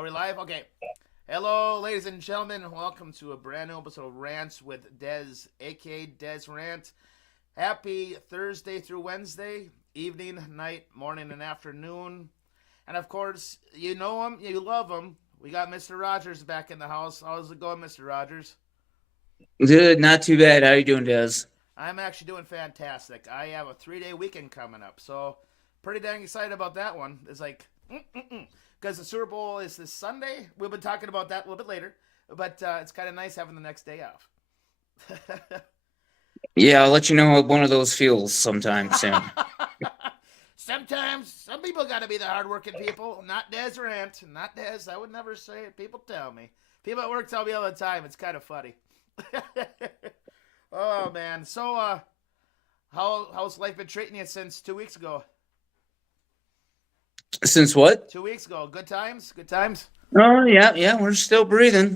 Are we live? Okay. Hello, ladies and gentlemen. Welcome to a brand new episode of Rants with Dez, aka Dez Rant. Happy Thursday through Wednesday, evening, night, morning, and afternoon. And of course, you know him, you love him. We got Mr. Rogers back in the house. How's it going, Mr. Rogers? Good, not too bad. How you doing, Des? I'm actually doing fantastic. I have a 3-day weekend coming up, so pretty dang excited about that one. It's like, because the Super Bowl is this Sunday. We've been talking about that a little bit later, but it's kind of nice having the next day off. Yeah, I'll let you know how one of those feels sometime soon. Sometimes, some people got to be the hardworking people. Not Des Rant. Not Des. I would never say it. People tell me. People at work tell me all the time. It's kind of funny. Oh, man. So, how's life been treating you since 2 weeks ago? Since what? 2 weeks ago. Good times? Good times? Oh, yeah, we're still breathing.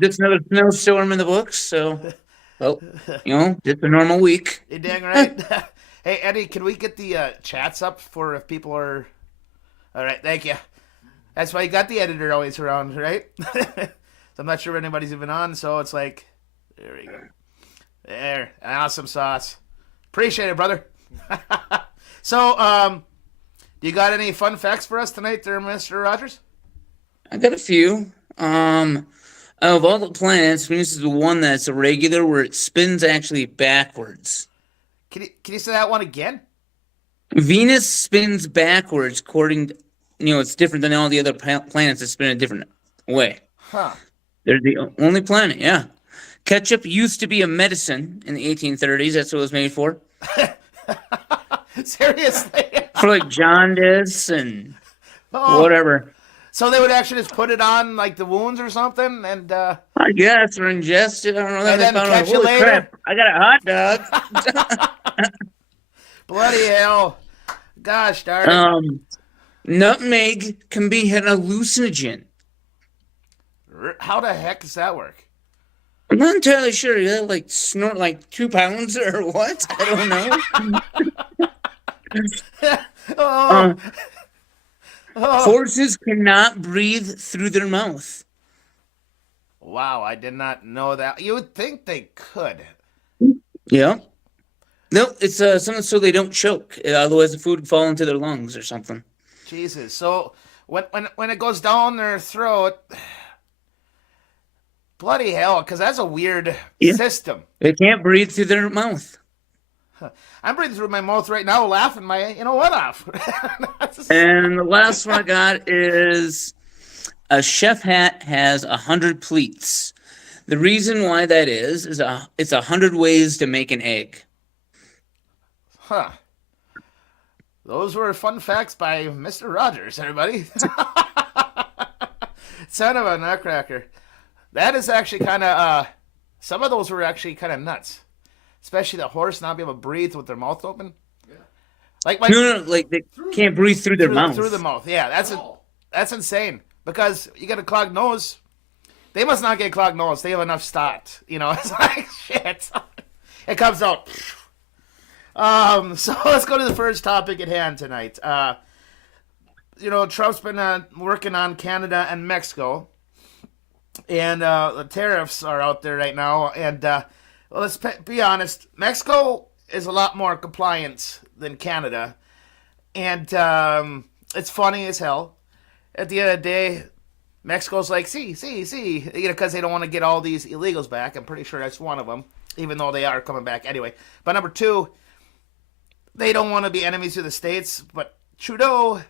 Just another snowstorm in the books, so, well, just a normal week. You dang right. Hey, Eddie, can we get the chats up for if people are... All right, thank you. That's why you got the editor always around, right? So I'm not sure if anybody's even on, so it's like... There we go. There. Awesome sauce. Appreciate it, brother. So, you got any fun facts for us tonight there, Mr. Rogers? I got a few. Of all the planets, Venus is the one that's irregular, where it spins actually backwards. Can you say that one again? Venus spins backwards, according to, it's different than all the other planets that spin a different way. Huh. They're the only planet, yeah. Ketchup used to be a medicine in the 1830s. That's what it was made for. Seriously? For like jaundice and whatever. So they would actually just put it on like the wounds or something, and I guess, or ingest it. I don't know. And then found catch you holy later. Crap, I got a hot dog. Bloody hell! Gosh darn it! Nutmeg can be an hallucinogen. How the heck does that work? I'm not entirely sure. You gotta like snort like 2 pounds or what? I don't know. Horses cannot breathe through their mouth. Wow, I did not know that. You would think they could. Yeah. No, it's something so they don't choke. Otherwise, the food would fall into their lungs or something. Jesus. So when it goes down their throat, bloody hell, because that's a weird system. They can't breathe through their mouth. I'm breathing through my mouth right now, laughing my off. And the last one I got is a chef hat has 100 pleats. The reason why that is it's 100 ways to make an egg. Huh. Those were fun facts by Mr. Rogers, everybody. Son of a nutcracker. That is actually kind of, some of those were actually kind of nuts. Especially the horse not be able to breathe with their mouth open. Yeah. Like no, like they can't breathe through their mouth. Through the mouth, yeah. That's insane. Because you got a clogged nose. They must not get a clogged nose. They have enough stot. It's like, shit. It comes out. So let's go to the first topic at hand tonight. Trump's been working on Canada and Mexico. And the tariffs are out there right now. And let's be honest. Mexico is a lot more compliant than Canada. And it's funny as hell. At the end of the day, Mexico's like, see, because they don't want to get all these illegals back. I'm pretty sure that's one of them, even though they are coming back anyway. But number two, they don't want to be enemies to the States. But Trudeau,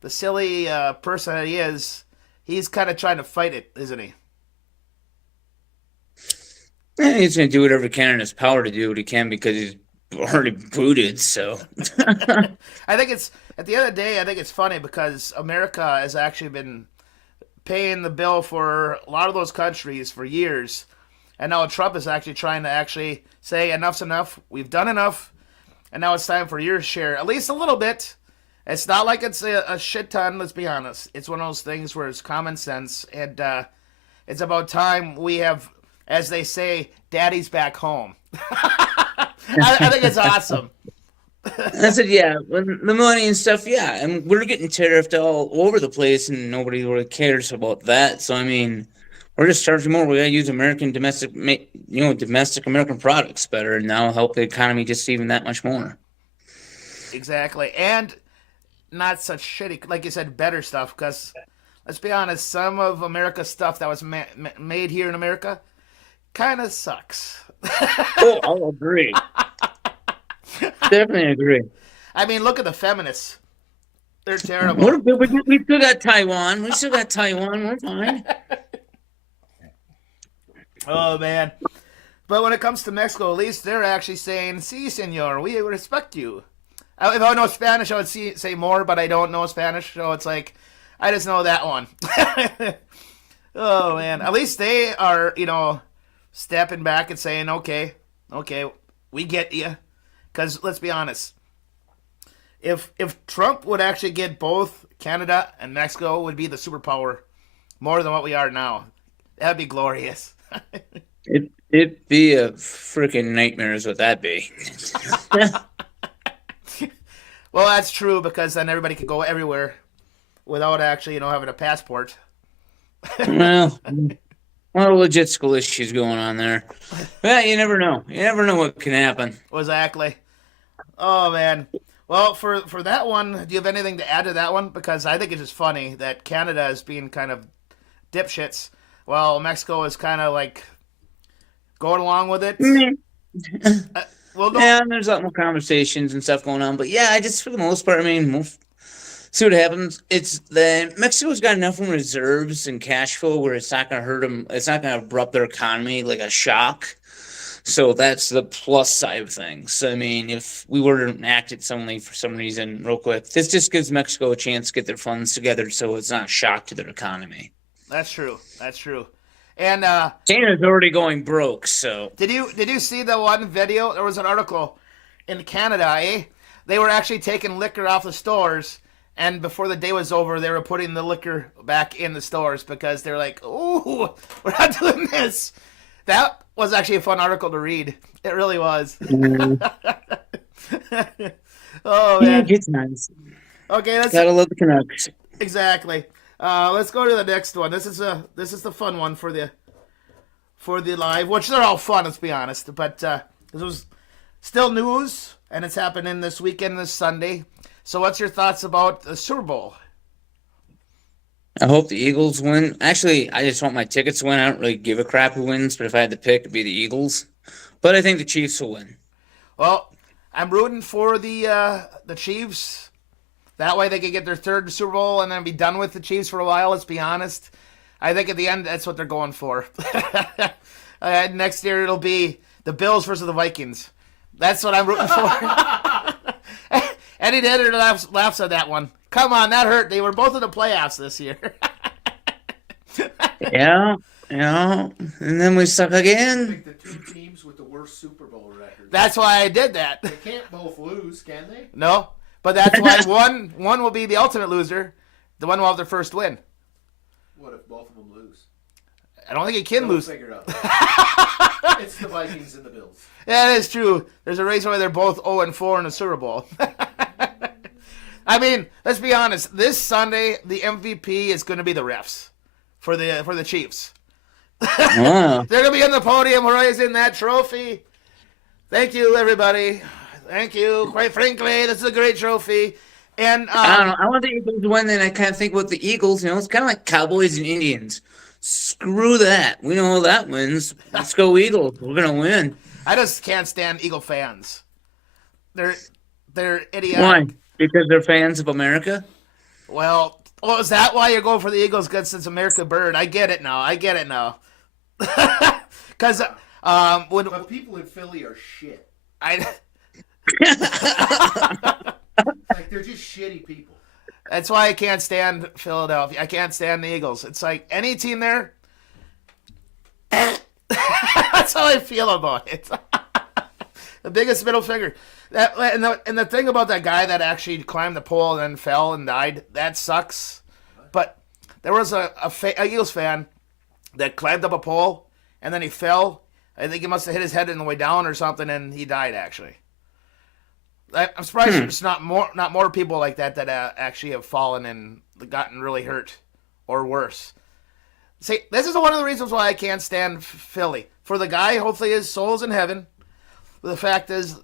the silly person that he is, he's kind of trying to fight it, isn't he? He's going to do whatever he can in his power to do what he can because he's already booted, so. I think it's, at the end of the day, I think it's funny because America has actually been paying the bill for a lot of those countries for years. And now Trump is actually trying to actually say enough's enough. We've done enough. And now it's time for your share, at least a little bit. It's not like it's a shit ton, let's be honest. It's one of those things where it's common sense. And it's about time we have, as they say, daddy's back home. I think it's awesome. I said, yeah, when the money and stuff, yeah, and we're getting tariffed all over the place, and nobody really cares about that. So I mean, we're just charging more. We gotta use American domestic American products better, and that'll help the economy just even that much more. Exactly, and not such shitty, like you said, better stuff. Because let's be honest, some of America's stuff that was made here in America kind of sucks. Oh, I'll agree. Definitely agree. I mean, look at the feminists; they're terrible. We still got Taiwan. We still got Taiwan. We're fine. Oh man! But when it comes to Mexico, at least they're actually saying, "Sí, señor, we respect you." If I know Spanish, I would say more, but I don't know Spanish, so it's like I just know that one. Oh man! At least they are, stepping back and saying, "Okay, okay, we get you." Because let's be honest, if Trump would actually get both Canada and Mexico, would be the superpower more than what we are now. That'd be glorious. It'd be a freaking nightmare, is what that'd be. Well, that's true because then everybody could go everywhere without actually, having a passport. Well, a lot of logistical issues going on there. Well, you never know. You never know what can happen. Exactly. Oh man. Well, for that one, do you have anything to add to that one? Because I think it's just funny that Canada is being kind of dipshits, while Mexico is kind of like going along with it. Well, no. Yeah, and there's a lot more conversations and stuff going on. But yeah, I just for the most part, I mean, see what happens. It's the Mexico's got enough in reserves and cash flow where it's not going to hurt them. It's not going to abrupt their economy like a shock. So that's the plus side of things. I mean, if we were to enact it suddenly for some reason, real quick, this just gives Mexico a chance to get their funds together, so it's not a shock to their economy. That's true. That's true. And Canada's already going broke, so did you see the one video? There was an article in Canada, eh? They were actually taking liquor off the stores, and before the day was over, they were putting the liquor back in the stores because they're like, "Ooh, we're not doing this." That was actually a fun article to read. It really was. Oh man, it's nice. Okay, Gotta love the Canucks. exactly. Let's go to the next one. This is the fun one for the live, which they're all fun. Let's be honest, but this was still news, and it's happening this weekend, this Sunday. So, what's your thoughts about the Super Bowl? I hope the Eagles win. Actually, I just want my tickets to win. I don't really give a crap who wins, but if I had to pick, it'd be the Eagles. But I think the Chiefs will win. Well, I'm rooting for the Chiefs. That way they can get their third Super Bowl and then be done with the Chiefs for a while, let's be honest. I think at the end, that's what they're going for. Next year, it'll be the Bills versus the Vikings. That's what I'm rooting for. Eddie Dedder laughs at that one. Come on, that hurt. They were both in the playoffs this year. Yeah, and then we suck I again. think the two teams with the worst Super Bowl record. That's why I did that. They can't both lose, can they? No, but that's why one will be the ultimate loser. The one will have their first win. What if both of them lose? I don't think he can They'll lose. figure it out. It's the Vikings and the Bills. Yeah, that is true. There's a reason why they're both 0-4 in the Super Bowl. I mean, let's be honest. This Sunday, the MVP is going to be the refs for the Chiefs. Wow. They're going to be on the podium raising that trophy. Thank you, everybody. Thank you. Quite frankly, this is a great trophy. And I don't know. I want the Eagles to win, and I kind of think with the Eagles, it's kind of like Cowboys and Indians. Screw that. We know that wins. Let's go Eagles. We're going to win. I just can't stand Eagle fans. They're idiotic. Why? Because they're fans of America? Well, is that why you're going for the Eagles? Because it's America Bird. I get it now. Because But people in Philly are shit. I Like, they're just shitty people. that's why I can't stand Philadelphia. I can't stand the Eagles. It's like any team there. That's how I feel about it. The biggest middle finger. And the thing about that guy that actually climbed the pole and then fell and died, that sucks. But there was a Eagles fan that climbed up a pole and then he fell. I think he must have hit his head on the way down or something, and he died actually. I'm surprised there's not more people like that actually have fallen and gotten really hurt or worse. See, this is one of the reasons why I can't stand Philly. For the guy, hopefully his soul's in heaven. The fact is,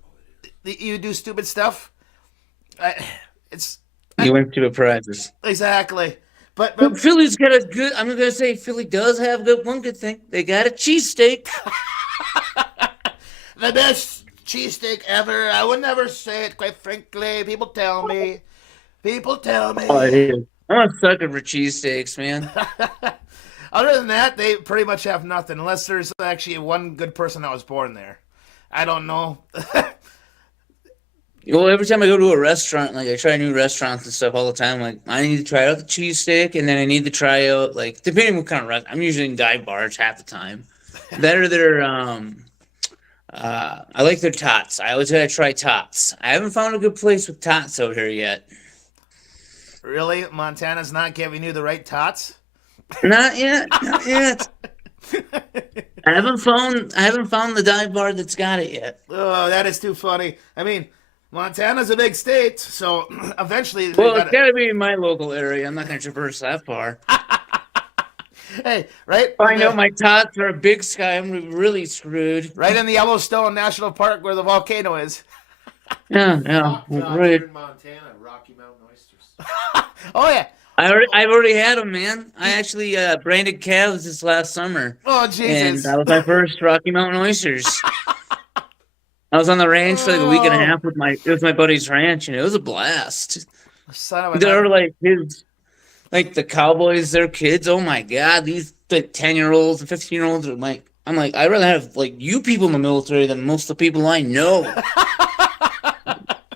you do stupid stuff. You went to the prizes. Exactly. But Philly's got a good. I'm gonna say Philly does have one good thing. They got a cheesesteak. The best cheesesteak ever. I would never say it, quite frankly. People tell me. Oh, it is. I'm a sucker for cheesesteaks, man. Other than that, they pretty much have nothing, unless there's actually one good person that was born there. I don't know. Well, every time I go to a restaurant, like I try new restaurants and stuff all the time, like I need to try out the cheesesteak, and then I need to try out, like, depending what kind of restaurant. I'm usually in dive bars half the time. That or their I like their tots. I always gotta try tots. I haven't found a good place with tots out here yet. Really? Montana's not giving you the right tots? Not yet. Not yet. I haven't found the dive bar that's got it yet. Oh, that is too funny. I mean, Montana's a big state, so eventually. Well, it's gotta be in my local area. I'm not gonna traverse that far. Hey, right? If I know my tots are a big sky, I'm really screwed. Right in the Yellowstone National Park where the volcano is. Yeah, right. In Montana, Rocky Mountain oysters. Oh yeah. I've already had them, man. I actually branded calves this last summer. Oh And Jesus. that was my first Rocky Mountain oysters. I was on the ranch for like a week and a half with it was my buddy's ranch, and it was a blast. Son of a. They're like the cowboys, their kids. Oh my god, these like 10-year-olds and 15-year-olds are like, I'm like, I'd rather have like you people in the military than most of the people I know.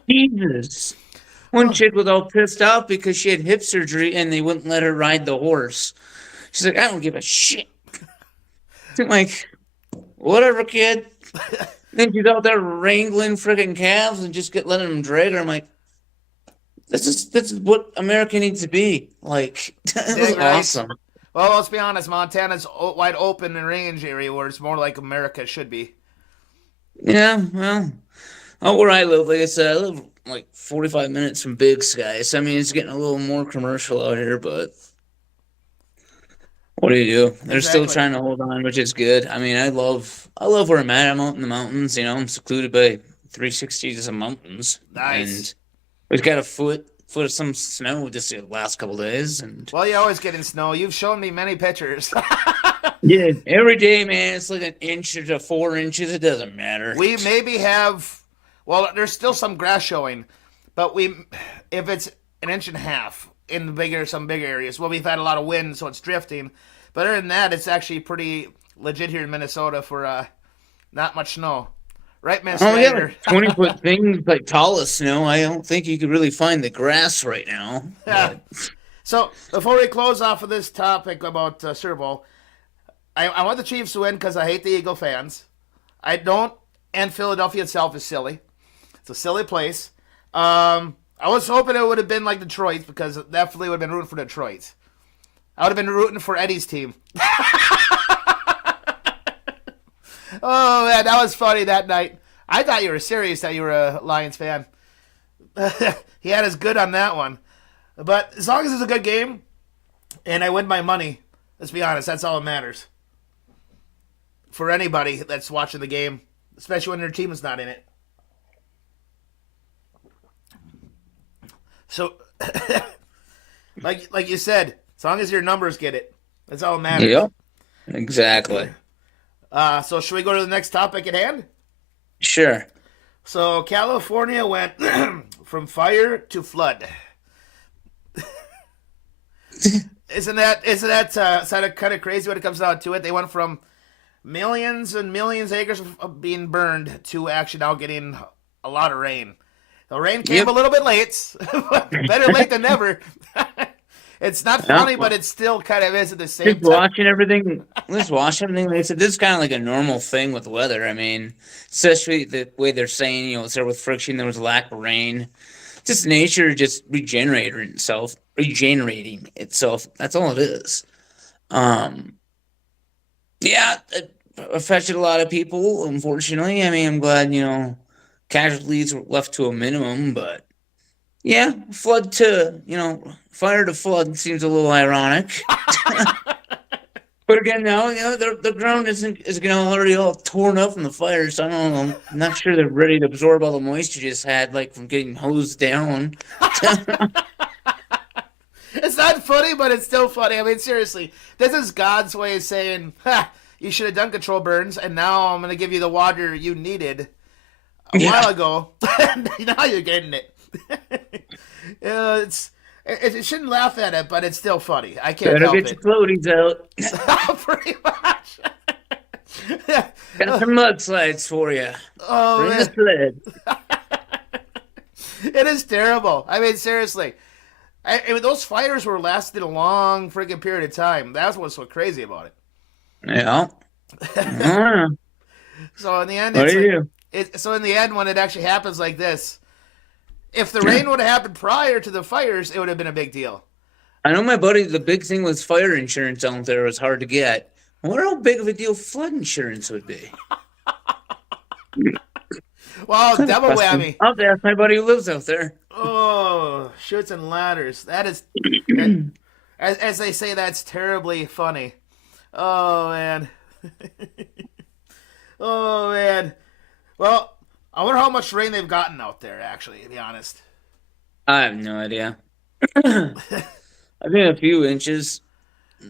Jesus. One chick was all pissed off because she had hip surgery and they wouldn't let her ride the horse. She's like, I don't give a shit. I'm like, whatever, kid. Then she's out there wrangling freaking calves and just letting them drag her. I'm like, this is what America needs to be. Like, it was right. awesome. Well, let's be honest. Montana's wide open and range area where it's more like America should be. Yeah, well, where I live, like I said, I live like 45 minutes from Big Sky. So, I mean, it's getting a little more commercial out here, but what do you do? They're still Exactly. trying to hold on, which is good. I mean, I love where I'm at. I'm out in the mountains, I'm secluded by 360 of mountains. Nice. And we've got a foot of some snow just the last couple days. And Well, you always get in snow. You've shown me many pictures. yeah, every day, man, it's like an inch to 4 inches. It doesn't matter. We maybe have. Well, there's still some grass showing, but if it's an inch and a half in some bigger areas. Well, we've had a lot of wind, so it's drifting. But other than that, it's actually pretty legit here in Minnesota for not much snow. Right, Miss Oh yeah, Slater? 20-foot things like tall as snow. I don't think you could really find the grass right now. Yeah. So before we close off of this topic about Super Bowl, I want the Chiefs to win because I hate the Eagle fans. I don't, and Philadelphia itself is silly. It's a silly place. I was hoping it would have been like Detroit because definitely would have been rooting for Detroit. I would have been rooting for Eddie's team. Oh man, that was funny that night. I thought you were serious that you were a Lions fan. He had us good on that one. But as long as it's a good game and I win my money, let's be honest, that's all that matters. For anybody that's watching the game, especially when their team is not in it. So, like you said, as long as your numbers get it, that's all that matters. Yep, exactly. So should we go to the next topic at hand? Sure. So California went from fire to flood. Isn't that kind of crazy when it comes down to it? They went from millions and millions of acres of being burned to actually now getting a lot of rain. The rain came a little bit late. Better late than never. It's not funny, but it still kind of is at the same time. Watching everything. Just watch everything. They said this is kind of like a normal thing with weather. I mean, especially the way they're saying, it started with friction. There was lack of rain. Just nature just regenerating itself. That's all it is. Yeah, it affected a lot of people. Unfortunately, I mean, I'm glad Casualties were left to a minimum, but yeah, fire to flood seems a little ironic. But again, now the ground is already all torn up from the fire, so I don't know. I'm not sure they're ready to absorb all the moisture you just had, like from getting hosed down. It's not funny, but it's still funny. I mean, seriously, this is God's way of saying, ha, you should have done control burns, and now I'm going to give you the water you needed a while ago. Now you're getting it. It shouldn't laugh at it, but it's still funny. I can't Better help get it. your floaties out. Pretty much. Got some mudslides for you. Oh, Bring the man. sled. It is terrible. I mean, seriously. Those fires were lasted a long freaking period of time. That's what's so crazy about it. Yeah. Ah, So in the end, what do you do? so in the end, when it actually happens like this, if the rain would have happened prior to the fires, it would have been a big deal. I know my buddy. The big thing was fire insurance out there was hard to get. I wonder how big of a deal flood insurance would be. Well, double whammy. I'll have to ask my buddy who lives out there. Oh, shoots and ladders. That is, as they say, that's terribly funny. Oh man. Oh man. Well, I wonder how much rain they've gotten out there. Actually, to be honest. I have no idea. I think a few inches,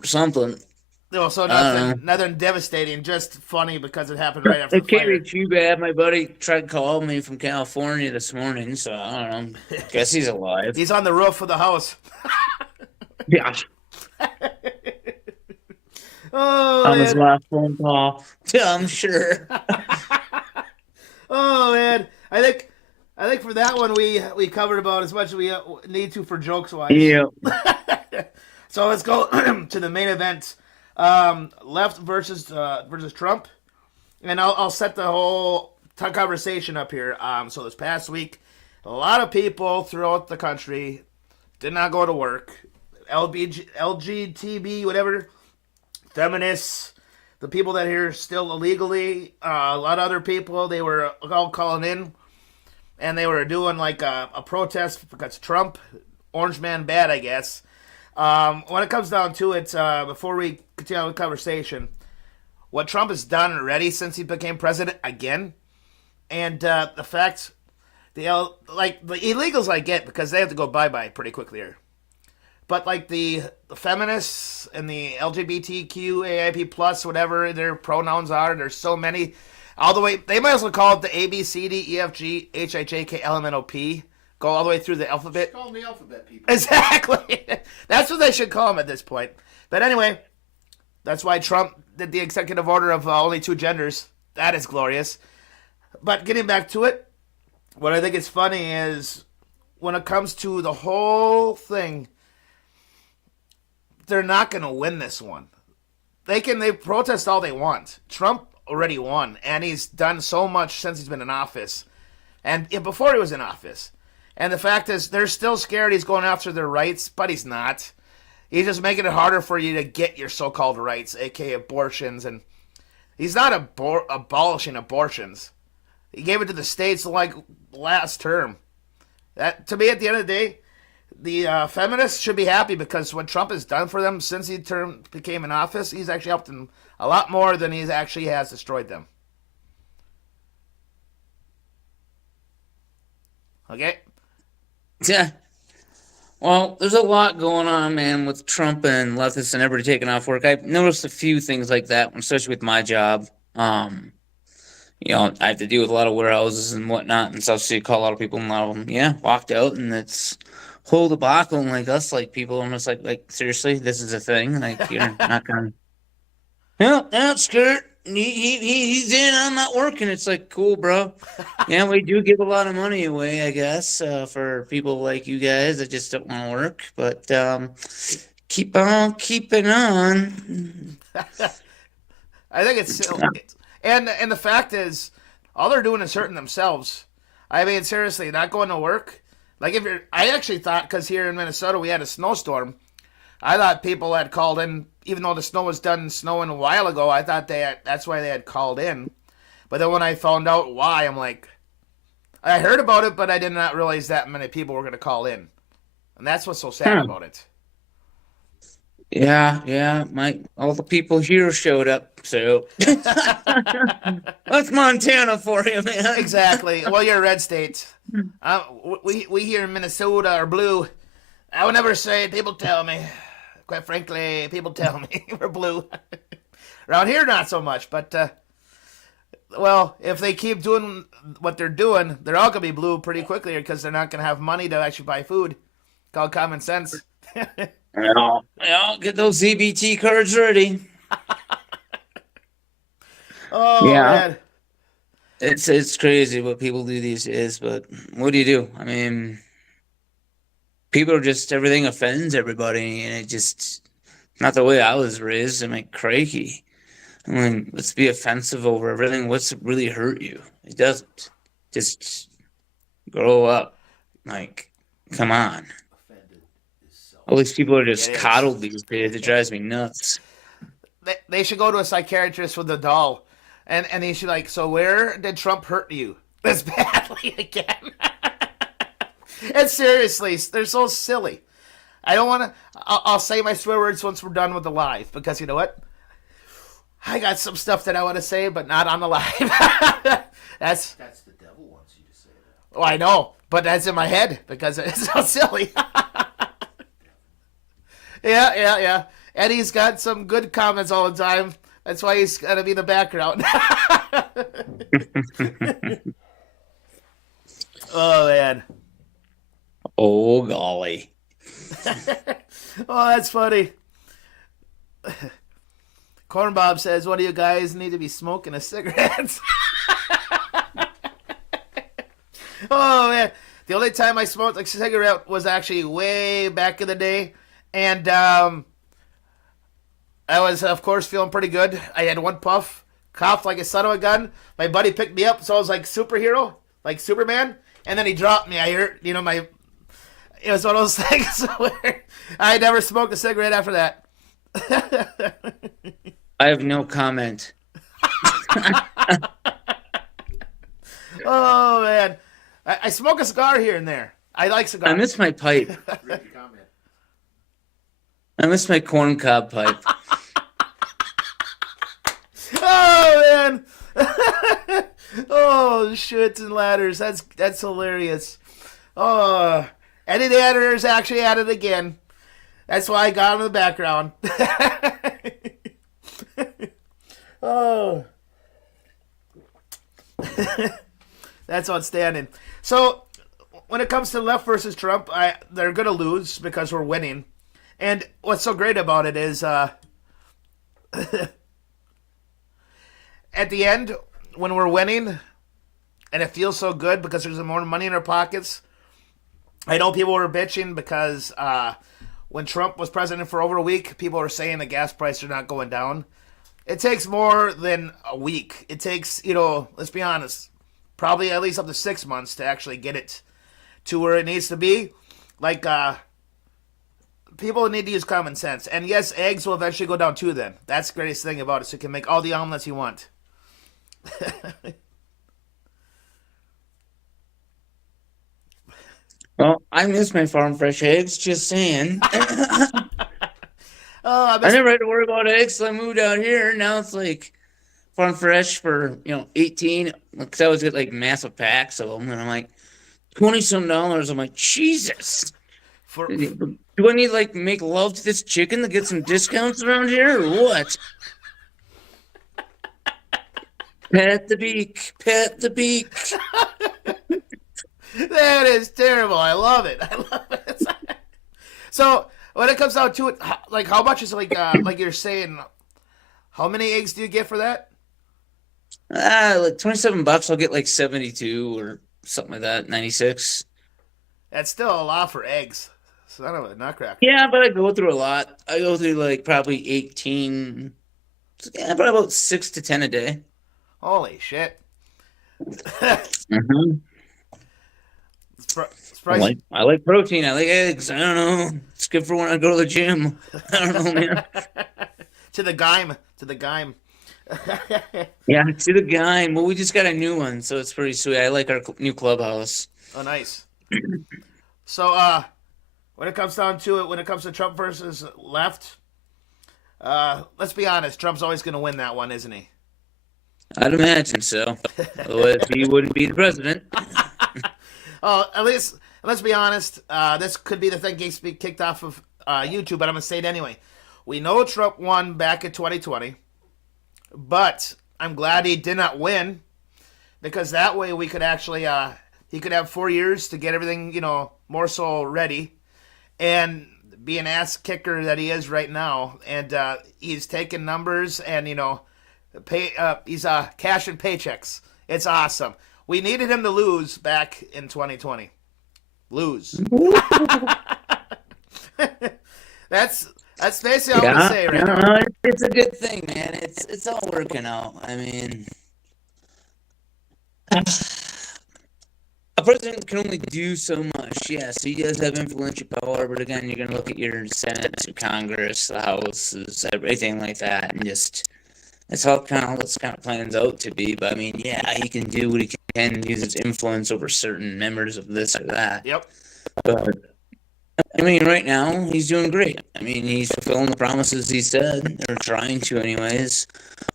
something. No, so I don't nothing devastating. Just funny because it happened right after It the can't fire. be too bad. My buddy tried calling me from California this morning, so I don't know. Guess he's alive. He's on the roof of the house. Yeah. Oh On his man. last phone call. Yeah, I'm sure. Oh man. I think for that one we covered about as much as we need to for jokes wise. Yeah. So let's go to the main event. Left versus Trump, and I'll set the whole conversation up here. So this past week, a lot of people throughout the country did not go to work. LGTB, whatever, feminists, the people that here still illegally, a lot of other people, they were all calling in, and they were doing like a protest because Trump, orange man bad, I guess. When it comes down to it, before we continue the conversation, what Trump has done already since he became president again, and the fact, the illegals I get because they have to go bye-bye pretty quickly here. But like the feminists and the LGBTQAIP plus, whatever their pronouns are, there's so many. All the way, they might as well call it the A, B, C, D, E, F, G, H, I, J, K, L, M, N, O, P. Go all the way through the alphabet. Call them the alphabet people. Exactly. That's what they should call him at this point. But anyway, that's why Trump did the executive order of only two genders. That is glorious. But getting back to it, what I think is funny is when it comes to the whole thing, they're not going to win this one. They protest all they want. Trump already won, and he's done so much since he's been in office, and before he was in office. And the fact is, they're still scared he's going after their rights, but he's not. He's just making it harder for you to get your so-called rights, aka abortions, and he's not abolishing abortions. He gave it to the states like last term. That, to me, at the end of the day, the feminists should be happy because what Trump has done for them since he became in office, he's actually helped them a lot more than he actually has destroyed them. Okay? Yeah. Well, there's a lot going on, man, with Trump and leftists and everybody taking off work. I've noticed a few things like that, especially with my job. I have to deal with a lot of warehouses and whatnot and stuff. So you call a lot of people, and a lot of them, walked out, and it's whole debacle. And like us, like people, almost like seriously, this is a thing. Like you're not gonna. Yeah, skirt. He's in. I'm not working. It's like cool, bro. Yeah, we do give a lot of money away, I guess, for people like you guys that just don't want to work. But keep on keeping on. I think it's and the fact is, all they're doing is hurting themselves. I mean, seriously, not going to work. Like I actually thought because here in Minnesota we had a snowstorm. I thought people had called in, even though the snow was done snowing a while ago. I thought that's why they had called in. But then when I found out why, I'm like, I heard about it, but I did not realize that many people were going to call in, and that's what's so sad Huh. about it. Yeah. All the people here showed up, so that's Montana for you, man. Exactly. Well, you're a red state. We here in Minnesota are blue. I would never say it. People tell me. Quite frankly, people tell me we're blue. Around here, not so much. But well, if they keep doing what they're doing, they're all gonna be blue pretty quickly because they're not gonna have money to actually buy food. Called common sense. Yeah, get those ZBT cards ready. Oh Yeah. man. It's crazy what people do these days, but what do you do? I mean, people are just everything offends everybody, and it just not the way I was raised. I'm like cranky. I mean, let's be offensive over everything. What's really hurt you? It doesn't. Just grow up. Like, come on. Offended is so. All these people are just It is. coddled these days. It drives me nuts. They should go to a psychiatrist with a doll, and he should like. So where did Trump hurt you this badly again? And seriously, they're so silly. I don't want to. I'll say my swear words once we're done with the live because you know what? I got some stuff that I want to say, but not on the live. That's. That's the devil wants you to say that. Oh, I know, but that's in my head because it's so silly. Yeah. Eddie's got some good comments all the time. That's why he's got to be in the background. Oh, man. Oh, golly. Oh, that's funny. Corn Bob says, one of you guys need to be smoking a cigarette. Oh, man. The only time I smoked a cigarette was actually way back in the day. And I was, of course, feeling pretty good. I had one puff, coughed like a son of a gun. My buddy picked me up, so I was like superhero, like Superman. And then he dropped me. I heard, it was one of those things where I never smoked a cigarette after that. I have no comment. Oh, man. I smoke a cigar here and there. I like cigars. I miss my pipe. Read your comment. I miss my corn cob pipe. Oh, man. Oh, shits and ladders. That's hilarious. Oh, Eddie the editor's actually at it again. That's why I got him in the background. Oh. That's outstanding. So, when it comes to left versus Trump, they're going to lose because we're winning. And what's so great about it is at the end, when we're winning, and it feels so good because there's more money in our pockets. I know people were bitching because when Trump was president for over a week, people were saying the gas prices are not going down. It takes more than a week. It takes, let's be honest, probably at least up to 6 months to actually get it to where it needs to be. Like, people need to use common sense. And yes, eggs will eventually go down too then. That's the greatest thing about it. So you can make all the omelets you want. Well, I miss my farm fresh eggs, just saying. Oh, I never had to worry about eggs till I moved out here. Now it's like farm fresh for, 18. Because I always get like massive packs of them. And I'm like, $20-some. I'm like, Jesus. for, Do I need like make love to this chicken to get some discounts around here or what? Pet the beak, pet the beak. that is terrible. I love it. I love it. So when it comes down to it, like how much is like you're saying? How many eggs do you get for that? Like $27. I'll get like 72 or something like that, 96. That's still a lot for eggs. Son of a nutcracker. Yeah, but I go through a lot. I go through like probably 18. Yeah, probably about 6 to 10 a day. Holy shit. Mm-hmm. I like protein. I like eggs. I don't know. It's good for when I go to the gym. I don't know, man. To the gym. Yeah, to the guy. Well, we just got a new one, so it's pretty sweet. I like our new clubhouse. Oh, nice. So, when it comes down to it, when it comes to Trump versus left, let's be honest, Trump's always going to win that one, isn't he? I'd imagine so. Otherwise, he wouldn't be the president. Oh, at least let's be honest. This could be the thing gets me kicked off of YouTube, but I'm gonna say it anyway. We know Trump won back in 2020, but I'm glad he did not win because that way we could actually he could have 4 years to get everything more so ready, and be an ass kicker that he is right now, and he's taking numbers and he's cashing paychecks. It's awesome. We needed him to lose back in 2020. Lose. That's basically all I'm gonna say right now. No, it's a good thing, man. It's all working out. I mean, a president can only do so much. Yes, he does have influential power, but again, you're gonna look at your Senate, your Congress, the Houses, everything like that, and just that's how it's kind of plans out to be. But I mean, yeah, he can do what he can, use his influence over certain members of this or that. Yep. But I mean, right now he's doing great. I mean, he's fulfilling the promises he said, or trying to, anyways.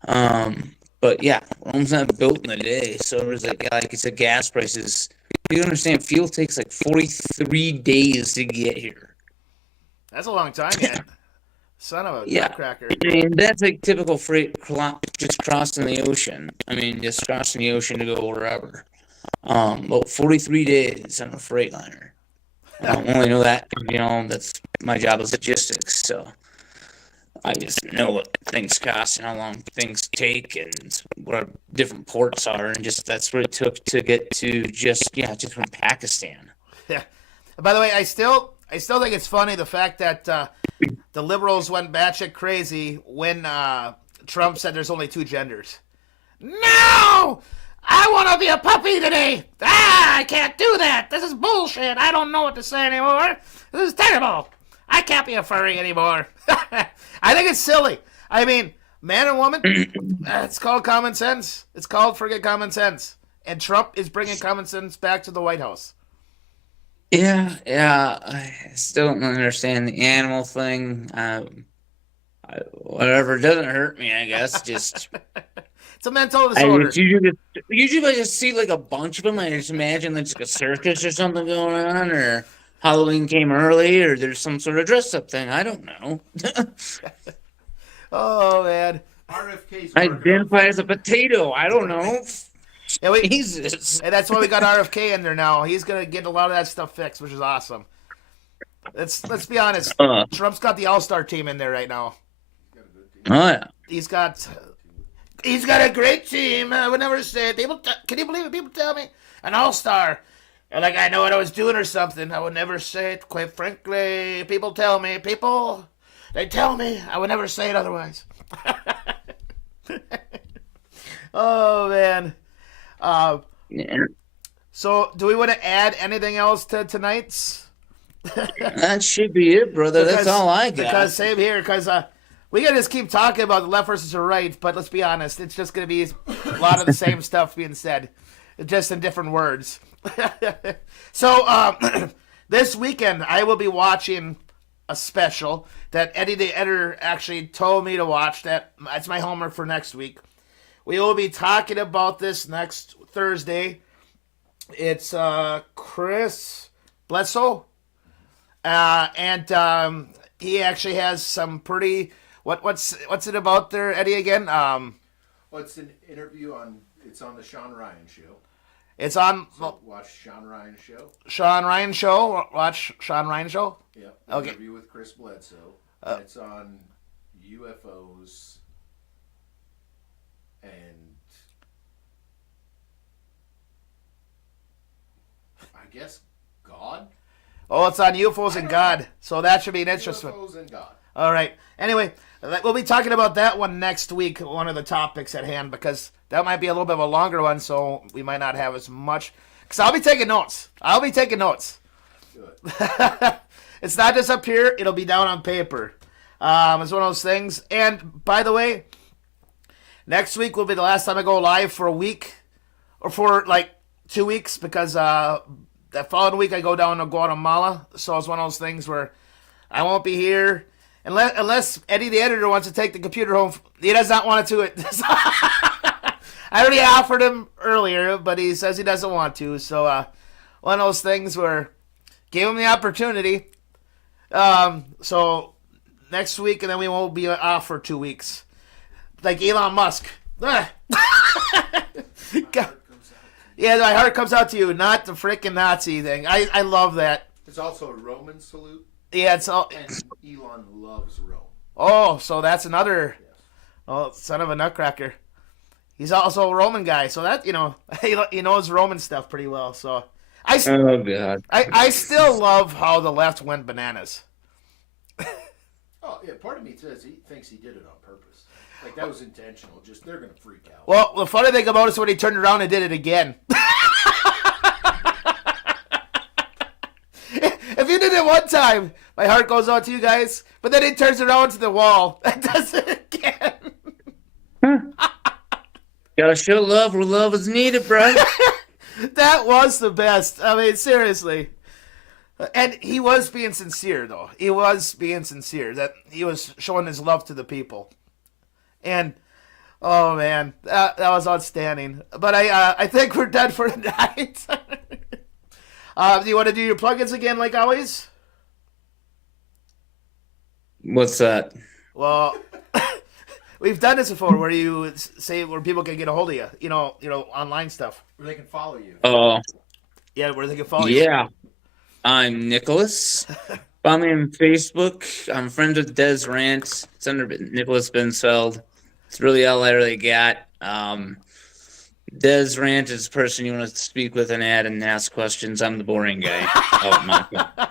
But yeah, Rome's not built in a day. So it's like it's a gas prices. You understand? Fuel takes like 43 days to get here. That's a long time, man. Son of a nutcracker. I mean, that's like typical freight just crossing the ocean. I mean, just crossing the ocean to go wherever. About 43 days on a freight liner. I don't only know that, that's my job is logistics, so I just know what things cost and how long things take and what different ports are, and just that's what it took to get to just from Pakistan. Yeah. By the way, I still think it's funny the fact that the liberals went batshit crazy when Trump said there's only two genders. No! I want to be a puppy today. I can't do that. This is bullshit. I don't know what to say anymore. This is terrible. I can't be a furry anymore. I think it's silly. I mean, man and woman, it's called common sense. It's called friggin' common sense. And Trump is bringing common sense back to the White House. Yeah. I still don't understand the animal thing. Whatever doesn't hurt me, I guess. Just. It's a mental disorder. Usually I just see like a bunch of them. I just imagine there's like a circus or something going on, or Halloween came early, or there's some sort of dress-up thing. I don't know. Oh, man. RFK's identify as a potato. I don't know. Yeah, Jesus. And that's why we got RFK in there now. He's going to get a lot of that stuff fixed, which is awesome. Let's be honest. Trump's got the all-star team in there right now. Oh, yeah. He's got a great team. I would never say it. Can you believe it? People tell me an all-star. And like I know what I was doing or something. I would never say it, quite frankly. People tell me. They tell me. I would never say it otherwise. Oh, man. Yeah. So, do we want to add anything else to tonight's? That should be it, brother. That's all I got. Because same here. Because we gotta just keep talking about the left versus the right. But let's be honest, it's just gonna be a lot of the same stuff being said, just in different words. So, this weekend I will be watching a special that Eddie the Editor actually told me to watch. That's my homework for next week. We will be talking about this next Thursday. It's Chris Bledsoe, and he actually has some pretty. What's it about there, Eddie? Again? Well, it's an interview It's on the Sean Ryan show. It's on. So watch Sean Ryan show. Sean Ryan show. Watch Sean Ryan show. Yep. Okay. Interview with Chris Bledsoe. It's on UFOs and I guess God. Oh, it's on UFOs and God. So that should be an interesting. UFOs and God. All right. Anyway, we'll be talking about that one next week. One of the topics at hand, because that might be a little bit of a longer one, so we might not have as much. Because I'll be taking notes. Good. It's not just up here; it'll be down on paper. It's one of those things. And by the way, Next week will be the last time I go live for a week, or for like 2 weeks, because that following week I go down to Guatemala. So it's one of those things where I won't be here unless Eddie the editor wants to take the computer home. He does not want to do it. I already offered him earlier, but he says he doesn't want to. So one of those things where gave him the opportunity. So next week, and then we won't be off for 2 weeks, like Elon Musk. Yeah, my heart comes out to you, not the freaking Nazi thing. I love that. It's also a Roman salute. Yeah, it's all. And Elon loves Rome. Oh, so that's another. Oh, son of a nutcracker. He's also a Roman guy, so that he knows Roman stuff pretty well. So Oh God. I still love how the left went bananas. Oh yeah, part of me says he thinks he did it on purpose. Like that was intentional. Just they're gonna freak out. Well, the funny thing about it is when he turned around and did it again. If you did it one time, my heart goes out to you guys. But then he turns around to the wall and does it again. Gotta show love where love is needed, bro. That was the best. I mean, seriously. And he was being sincere, though. He was being sincere. That he was showing his love to the people. And, oh, man, that was outstanding. But I think we're done for tonight. Do you want to do your plugins again, like always? What's that? Well, we've done this before, where you say where people can get a hold of you. You know, online stuff. Where they can follow you. Oh, Yeah, where they can follow you. yeah. I'm Nicholas. Follow me on Facebook. I'm friends with Des Rant. It's under Nicholas Bensfeld. It's really all I really got. Des Rant is the person you want to speak with and ask questions. I'm the boring guy. Oh my God.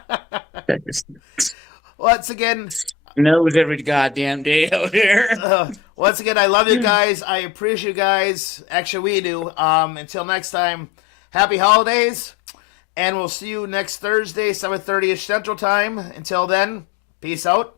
Once again, knows every goddamn day out here. once again, I love you guys. I appreciate you guys. Actually, we do. Until next time, happy holidays. And we'll see you next Thursday, 7:30ish Central Time. Until then, peace out.